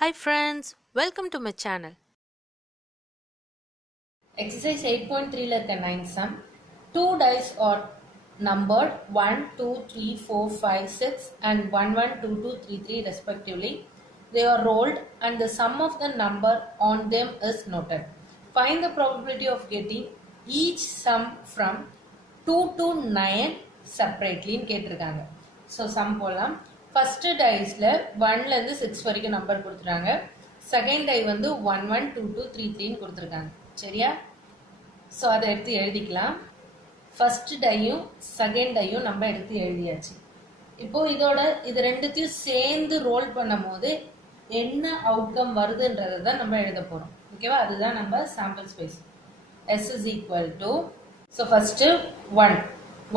Hi friends, welcome to my channel. Exercise 8.3 la irukka 9 sum. Two dice are numbered 1, 2, 3, 4, 5, 6 and 1, 1, 2, 2, 3, 3 respectively. They are rolled and the sum of the number on them is noted. Find the probability of getting each sum from 2 to 9 separately ன்னு கேட்டிருக்காங்க. So some போடலாம். First டைஸில் 1லேருந்து 6 வரைக்கும் number கொடுத்துருக்காங்க. Second tie வந்து 1, 1, 2, 2, 3, 3ன்னு கொடுத்துருக்காங்க. சரியா? So அதை எடுத்து எழுதிக்கலாம். ஃபர்ஸ்ட் டையும் செகண்ட் டையும் நம்ம எடுத்து எழுதியாச்சு. இப்போ இது ரெண்டுத்தையும் சேர்ந்து ரோல் பண்ணும் போது என்ன அவுட்கம் வருதுன்றதை தான் நம்ம எழுத போறோம். ஓகேவா? அதுதான் நம்ம sample space. S is equal to, so first 1,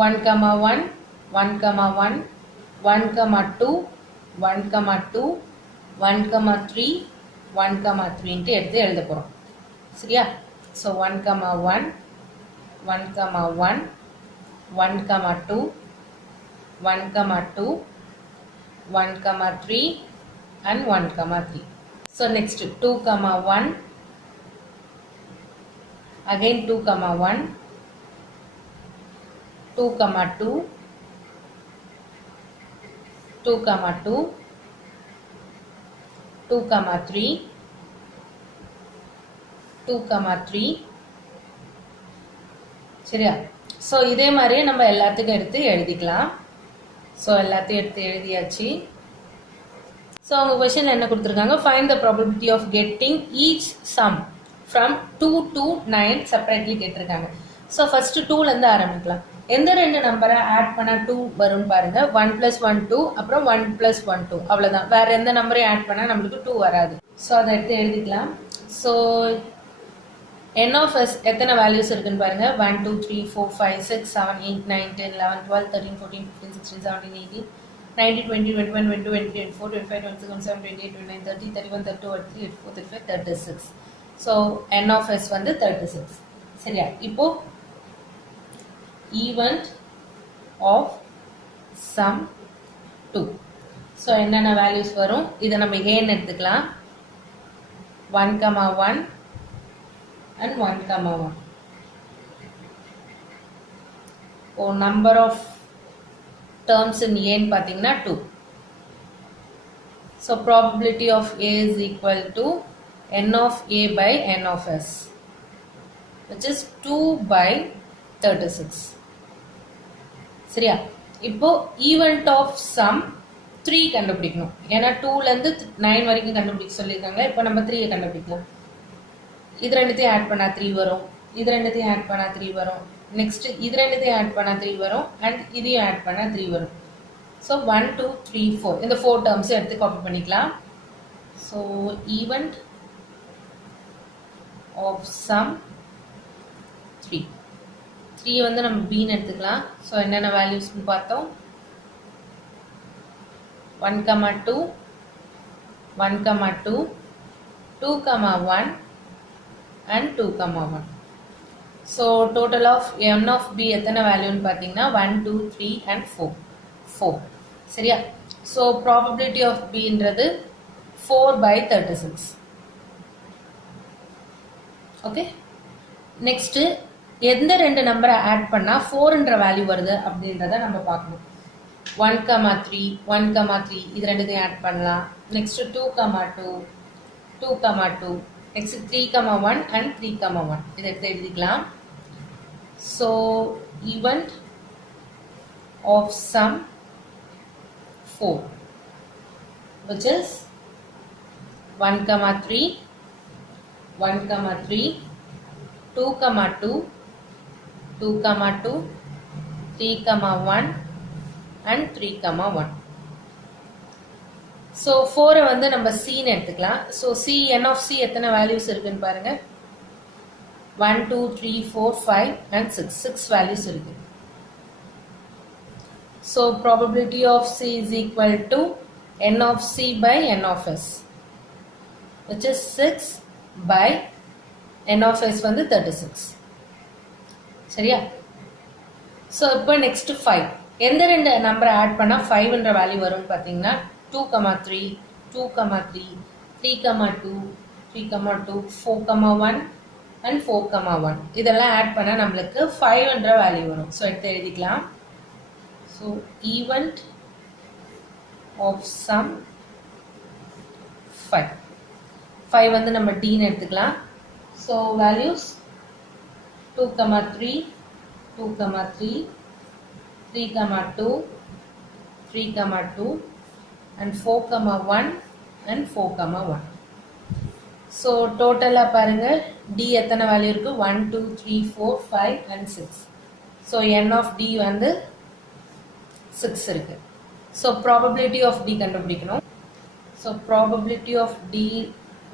1, 1, 1, 1, 1, 2, 1, 2, 1, 3, 1, 3 எடுத்து எழுத போறோம். சரியா? So 1, 1, 1, 1, 1, 2, 1, 2, 1, 3 and 1, 3. So next 2, 1, again 2, 1, 2, 2, 2, 2, 2, 3, 2, 3. சரியா? ஸோ இதே மாதிரியே நம்ம எல்லாத்துக்கும் எடுத்து எழுதிக்கலாம். ஸோ எல்லாத்தையும் எடுத்து எழுதியாச்சு. ஸோ அவங்க கொஸ்டின் என்ன கொடுத்துருக்காங்க? Find the probability of getting each sum from 2 to 9 separately கேட்டிருக்காங்க. ஸோ ஃபர்ஸ்ட் 2லேருந்து ஆரம்பிக்கலாம். எந்த ரெண்டு நம்பரை ஆட் பண்ண 2 வரும்னு பாருங்க. 1 + 1 2, அப்புறம் 1 + 1 2, அவ்வளோதான். வேற எந்த நம்பரையும் ஆட் பண்ணால் நம்மளுக்கு 2 வராது. ஸோ அதை எடுத்து எழுதிக்கலாம். ஸோ n of s எத்தனை வேல்யூஸ் இருக்குன்னு பாருங்க. 1, 2, 3, 4, 5, 6, 7, 8, 9, 10, 11, 12, 13, 14, 15, 16, 17, 18, 19, 20, 21, 22, 23, 24, 25, 26, 27, 28, 29, 30, 31, 32, 33, 34, 35, 36. ஸோ n of s வந்து 36. சரியா? இப்போ ஈவெண்ட் ஆஃப் சம் 2. ஸோ என்னென்ன வேல்யூஸ் வரும்? இதை நம்ம ஏன்னு எடுத்துக்கலாம். 1, 1 and 1, 1. Oh, number of terms in A ன்னு பார்த்தீங்கன்னா 2. So probability of A is equal to n of A by n of S, which is 2 by 36. சரியா? இப்போ ஈவெண்ட் ஆஃப் சம் 3 கண்டுபிடிக்கணும். ஏன்னா 2லேருந்து 9 வரைக்கும் கண்டுபிடிக்க சொல்லியிருக்காங்க. இப்போ நம்ம 3 கண்டுபிடிக்கலாம். இது ரெண்டுத்தையும் ஆட் பண்ணா 3 வரும். இது ரெண்டுத்தையும் ஆட் பண்ணா 3 வரும். நெக்ஸ்ட் இது ரெண்டுத்தையும் ஆட் பண்ணா 3 வரும். அண்ட் இதையும் ஆட் பண்ணா 3 வரும். ஸோ 1, 2, 3, 4 இந்த 4 டேர்ம்ஸ் எடுத்து காப்பி பண்ணிக்கலாம். So event of some 3. 3 வந்து நம்ம பீன்னு எடுத்துக்கலாம். ஸோ என்னென்ன வேல்யூஸ்ன்னு பார்த்தோம். 1, 2, 1, 2, 2, 1 and 2, 1. So total of n of b எத்தனை வேல்யூன்னு பார்த்தீங்கன்னா 1, 2, 3 and 4. சரியா? So probability of b ன்றது 4 by 36. ஓகே. நெக்ஸ்ட் எந்த ரெண்டு நம்பரை ஆட் பண்ணா 4ன்ற வேல்யூ வருது அப்படின்றத நம்ம பார்க்கணும். 1, 3, 1, 3 இது ரெண்டுத்தையும் ஆட் பண்ணலாம். நெக்ஸ்ட் 2, 2, 2, 2, next 3, 1 and 3, 1 இதை எடுத்து எழுதிக்கலாம். So event of sum 4, which is 1, 3, 1, 3, 2, 2, 2, 2, 3, 1 and 3, 1. So 4 வந்து நம்ம சின்னு எடுத்துக்கலாம். So C n of c எத்தனை வேல்யூஸ் இருக்குன்னு பாருங்க. 1, 2, 3, 4, 5 and 6 வேல்யூஸ் இருக்கு. So probability of c is equal to n of c by n of s, which is 6 by n of s வந்து 36. சரியா? So இப்போ நெக்ஸ்ட் 5. எந்த ரெண்டு நம்பரை ஆட் பண்ணால் 5ன்ற வேல்யூ வரும்னு பார்த்தீங்கன்னா 2, 3, 2, 3, 3, 2, 3, 2, 4, 1 and 4, 1. இதெல்லாம் ஆட் பண்ணா நம்மளுக்கு 5 என்ற வேல்யூ வரும். ஸோ எடுத்து எழுதிக்கலாம். So event of some 5. 5 வந்து நம்ம டீன்னு எடுத்துக்கலாம். So values 2, 3, 2, 3, 3, 2, 3, 2 and 4, 1 and 4, 1. So total பாருங்க D எத்தனை வேல்யூ இருக்கு 1 2 3 4 5 and 6. So n of D வந்து 6 இருக்கு. So probability of D கண்டுபிடிக்கணும். So probability of D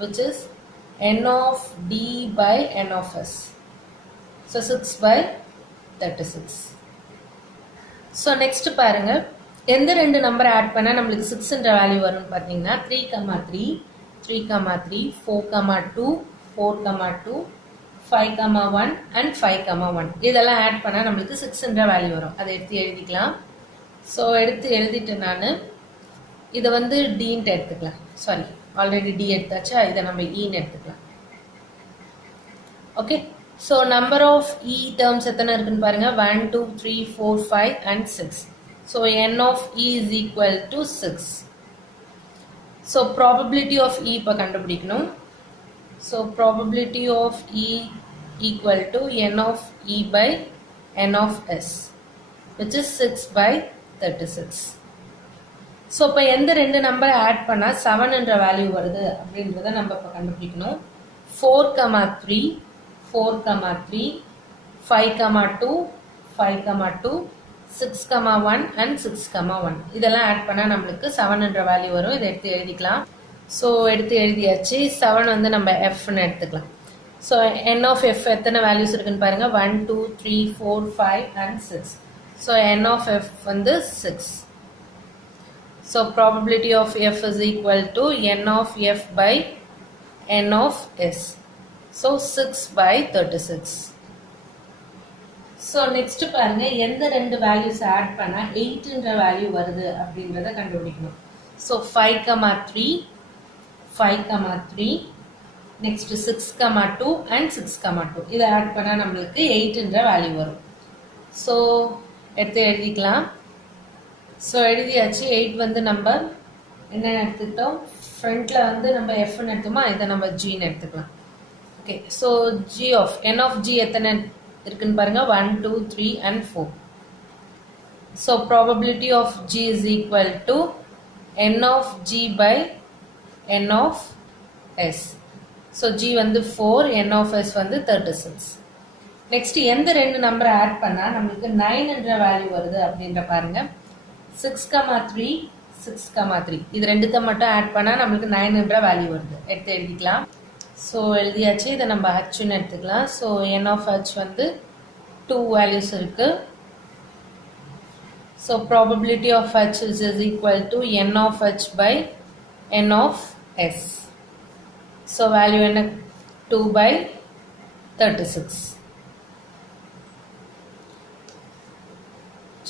which is n of D by n of S. So 6 by 36. So next பாருங்க எந்த ரெண்டு number add பண்ணா நம்மளுக்கு 6 என்ற வேல்யூ வரும்னு பாத்தீங்கன்னா 3, 3, 3, 3, 4, 2, 4, 2, 5, 1 and 5, 1. இதெல்லாம் ஆட் பண்ணா நம்மளுக்கு 6 என்ற வேல்யூ வரும். அதை எடுத்து எழுதிக்கலாம். ஸோ எடுத்து எழுதிட்டு நான் இதை வந்து டீன்ட்டு எடுத்துக்கலாம். சாரி ஆல்ரெடி டி எடுத்தாச்சா, இதை நம்ம ஈன்னு எடுத்துக்கலாம். Okay, so number of E terms எத்தனை இருக்குன்னு பாருங்க 1 2 3 4 5 and 6. So n of e is equal to 6. So probability of e இப்போ கண்டுபிடிக்கணும். So probability of e equal to n of e by n of s which is 6 by 36. So இப்போ எந்த ரெண்டு நம்பரை add பண்ணால் 7 என்ற வேல்யூ வருது அப்படின்றத நம்ம இப்போ கண்டுபிடிக்கணும். 4, 3, 4, 3, 5, 2, 5, 2, 6, 1 and 6, 1. இதெல்லாம் ஆட் பண்ணால் நம்மளுக்கு 7 என்ற வேல்யூ வரும். இதை எடுத்து எழுதிக்கலாம். ஸோ எடுத்து எழுதியாச்சு. 7 வந்து நம்ம எஃப்னு எடுத்துக்கலாம். ஸோ n of f எத்தனை வேல்யூஸ் இருக்குன்னு பாருங்க 1 2 3 4 5 and 6. So n of f வந்து 6. So probability of f is equal to n of f by n of s. So 6 by 36. So next பாருங்க எந்த ரெண்டு வேல்யூஸ் ஆட் பண்ணா 8 என்ற வேல்யூ வருது அப்படின்றத கண்டுபிடிக்கணும். So 5, 3, 5, 3, next 6, 2 and 6, 2. இதை ஆட் பண்ணா நம்மளுக்கு 8 என்ற வேல்யூ வரும். ஸோ எடுத்து எழுதிக்கலாம். ஸோ எழுதியாச்சு. 8 வந்து நம்ம என்ன எடுத்துக்கிட்டோம், ஃப்ரண்ட்ல வந்து நம்ம எஃப்னு எடுத்தோமா, இதை நம்ம ஜின்னு எடுத்துக்கலாம். Okay, so G of N of G எத்தனை இருக்குன்னு பாருங்க 1 2 3 and 4. So probability of g is equal to n of g by n of s. So g வந்து 4, n of s வந்து 36. நெக்ஸ்ட் எந்த ரெண்டு நம்பரை ஆட் பண்ணா நம்மளுக்கு 9 என்ற வேல்யூ வருது அப்படின்ற பாருங்க 6, 3, 6, 3. இது ரெண்டுத்தை மட்டும் ஆட் பண்ணா நம்மளுக்கு 9 என்ற வேல்யூ வருது. எடுத்து எழுதிக்கலாம். ஸோ எழுதியாச்சு. இதை நம்ம ஹச்னு எடுத்துக்கலாம். ஸோ n of h வந்து 2 வேல்யூஸ் இருக்கு. So probability of h is equal to n of h by n of s. So value என்ன 2 by 36.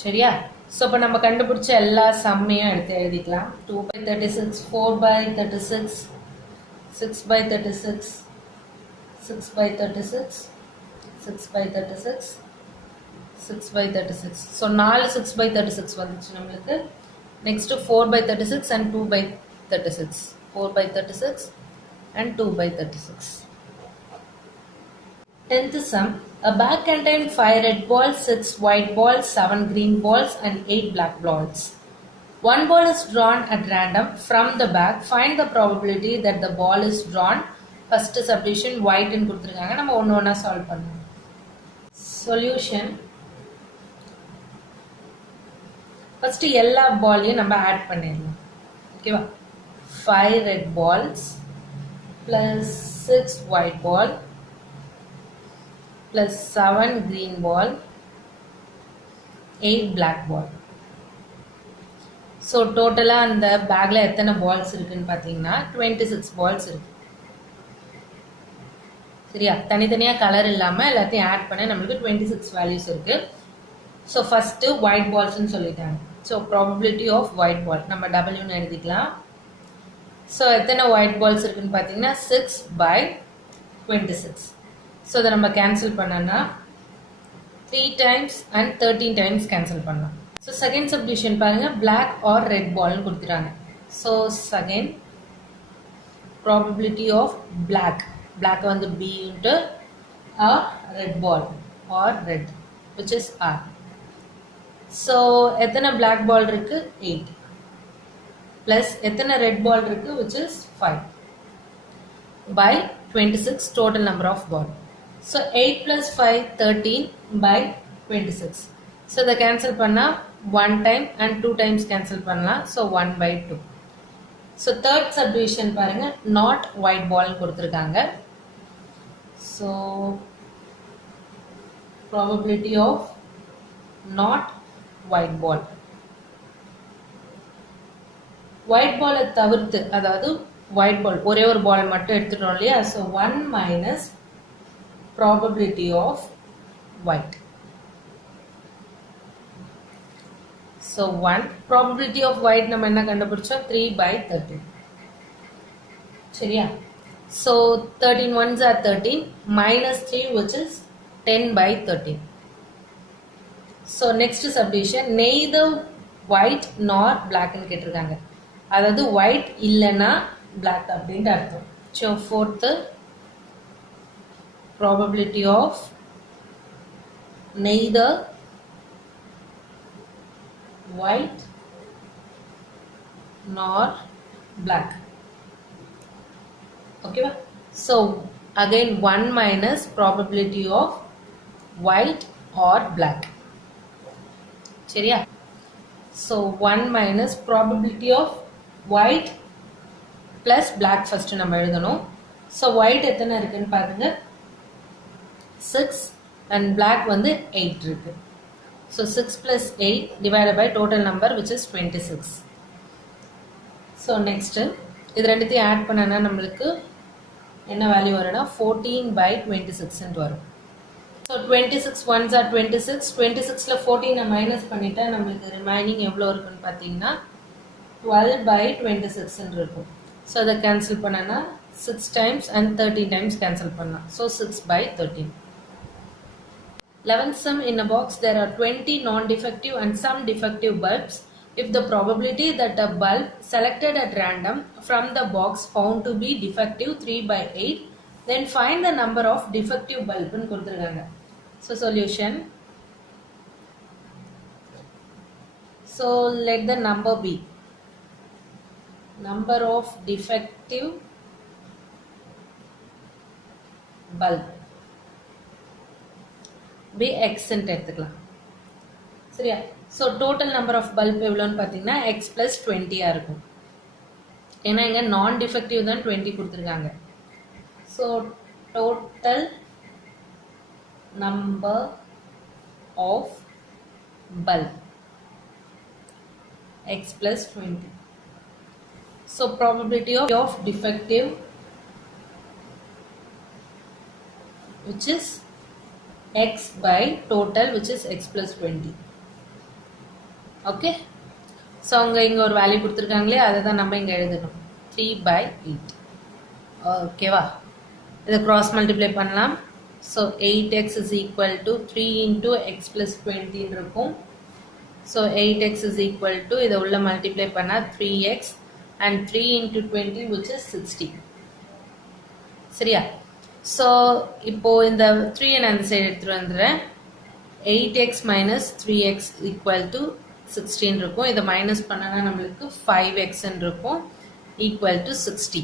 சரியா? ஸோ இப்போ நம்ம கண்டுபிடிச்ச எல்லா சம்மையும் எடுத்து எழுதிக்கலாம். 2 by 36, 4 by 36, 6 by 36, 6 by 36, 6 by 36, 6 by 36. So 4 6 by 36 வந்துச்சு நம்மளுக்கு. Next 4 by 36 and 2 by 36. 4 by 36 and 2 by 36. 10th sum. A bag contained 5 red balls, 6 white balls, 7 green balls and 8 black balls. One ball is drawn at random from the bag. Find the probability that the ball is drawn. First subdivision white ன்னு கொடுத்திருக்காங்க. நம்ம ஒண்ணு ஒண்ணா solve பண்ணலாம். Solution. First எல்லா பால்லையும் நம்ம add பண்ணிடலாம். ஓகேவா? 5 red balls plus 6 white ball plus 7 green ball, 8 black ball. So டோட்டலாக அந்த பேக்கில் எத்தனை பால்ஸ் இருக்குன்னு பார்த்தீங்கன்னா 26 பால்ஸ் இருக்கு. சரியா? தனித்தனியாக கலர் இல்லாமல் எல்லாத்தையும் ஆட் பண்ண நம்மளுக்கு 26 வேல்யூஸ் இருக்கு. ஸோ ஃபர்ஸ்ட்டு ஒயிட் பால்ஸ்ன்னு சொல்லிட்டாங்க. So probability of white ball நம்ம டபிள்யூன்னு எழுதிக்கலாம். ஸோ எத்தனை ஒயிட் பால்ஸ் இருக்குன்னு பார்த்தீங்கன்னா 6/26. ஸோ இதை நம்ம கேன்சல் பண்ணோன்னா 3 times and 13 times கேன்சல் பண்ணலாம். ஸோ செகண்ட் சப்டிவிஷன் பாருங்கள், பிளாக் ஆர் ரெட் பால்னு கொடுத்துட்டாங்க. So second probability of black வந்து B into a red ball or red which is R. So எத்தனை பிளாக் பால் இருக்கு 8 ப்ளஸ் எத்தனை ரெட் பால் இருக்கு which is 5 by 26 total number of ball. So 8 plus 5 13 by 26. So இதை cancel பண்ணா 1 time and 2 times cancel பண்ணலாம். So 1 by 2. So third subdivision பாருங்க, not white ball கொடுத்திருக்காங்க. So probability of not white ball. White ball தவிர்த்து, அதாவது white ball ஒரே ஒரு ball மட்டும் எடுத்துட்டோம் இல்லையா. So 1 minus probability of white. So 1 probability of white நம்ம என்ன கண்டுபிடிச்சோம் 3/13. சரியா? So 13 ones are 13 minus 3 which is 10/13. So next subdivision, neither white nor black ன்னு கேட்டிருக்காங்க. அதாவது white இல்லைன்னா black அப்படின்ட்டு அர்த்தம். So fourth probability of neither white nor black. Okay, so again 1 minus probability of white or black. சரியா? So 1 minus probability of white plus black first நம்ம எழுதணும். So white எத்தனை இருக்குன்னு பாருங்க 6 and black வந்து 8 இருக்கு. So 6 plus 8 divided by total number which is 26. So next இது ரெண்டுத்தையும் ஆட் பண்ணனா நம்மளுக்கு என்ன வேல்யூ வரும்னா 14/26 ன்னு வரும். So 26 ones are 26. 26ல 14 மைனஸ் பண்ணிட்டா நம்மளுக்கு ரிமைனிங் எவ்வளோ இருக்குன்னு பார்த்தீங்கன்னா 12/26 ன்னு இருக்கும். ஸோ அதை கேன்சல் பண்ணனா 6 times and 13 times கேன்சல் பண்ணலாம். So 6/13. 11th sum, in a box there are 20 non-defective and some defective bulbs. If the probability that a bulb selected at random from the box found to be defective 3/8, then find the number of defective bulb ன்னு கொடுத்திருக்காங்க. So solution. So let the number be. Number of defective bulb be x ன்னு எடுத்துக்கலாம். சரியா? So total number of bulb எவ்வளோன்னு பார்த்தீங்கன்னா x plus 20 இருக்கும். ஏன்னா இங்க நான் டிஃபெக்டிவ் தான் 20 கொடுத்துருக்காங்க. So total number of bulb x plus 20. So probability of defective which is x by total which is x plus 20. Okay, so அங்க இங்க ஒரு வேல்யூ கொடுத்திருக்காங்களே அதை தான் நம்ம இங்க எழுதணும் 3/8. ஓகேவா? இதை cross multiply பண்ணலாம். So 8x is equal to 3 into x plus 20 இருக்கும். So 8x is equal to இதை உள்ள multiply பண்ணா 3x and 3 into 20 which is 60. சரியா? So இப்போ இந்த 3 அந்த சைடு எடுத்துட்டு வந்துடுறேன். 8x minus 3x equal to 16 இருக்கும். இதை மைனஸ் பண்ணனா நம்மளுக்கு 5x இருக்கும் equal to 60.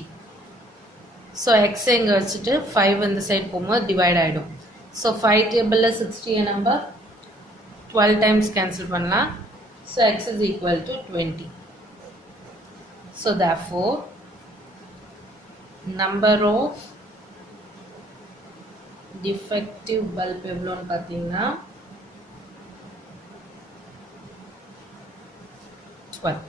So x இங்க வச்சுட்டு 5 இந்த சைடு போகும்போது டிவைட் ஆயிடும். So 5 டேபிள்ல 60 நம்பர் 12 times cancel பண்ணலாம். So x is equal to 20. So therefore number of defective bulb எவ்வளோன்னு பார்த்தீங்கன்னா 12.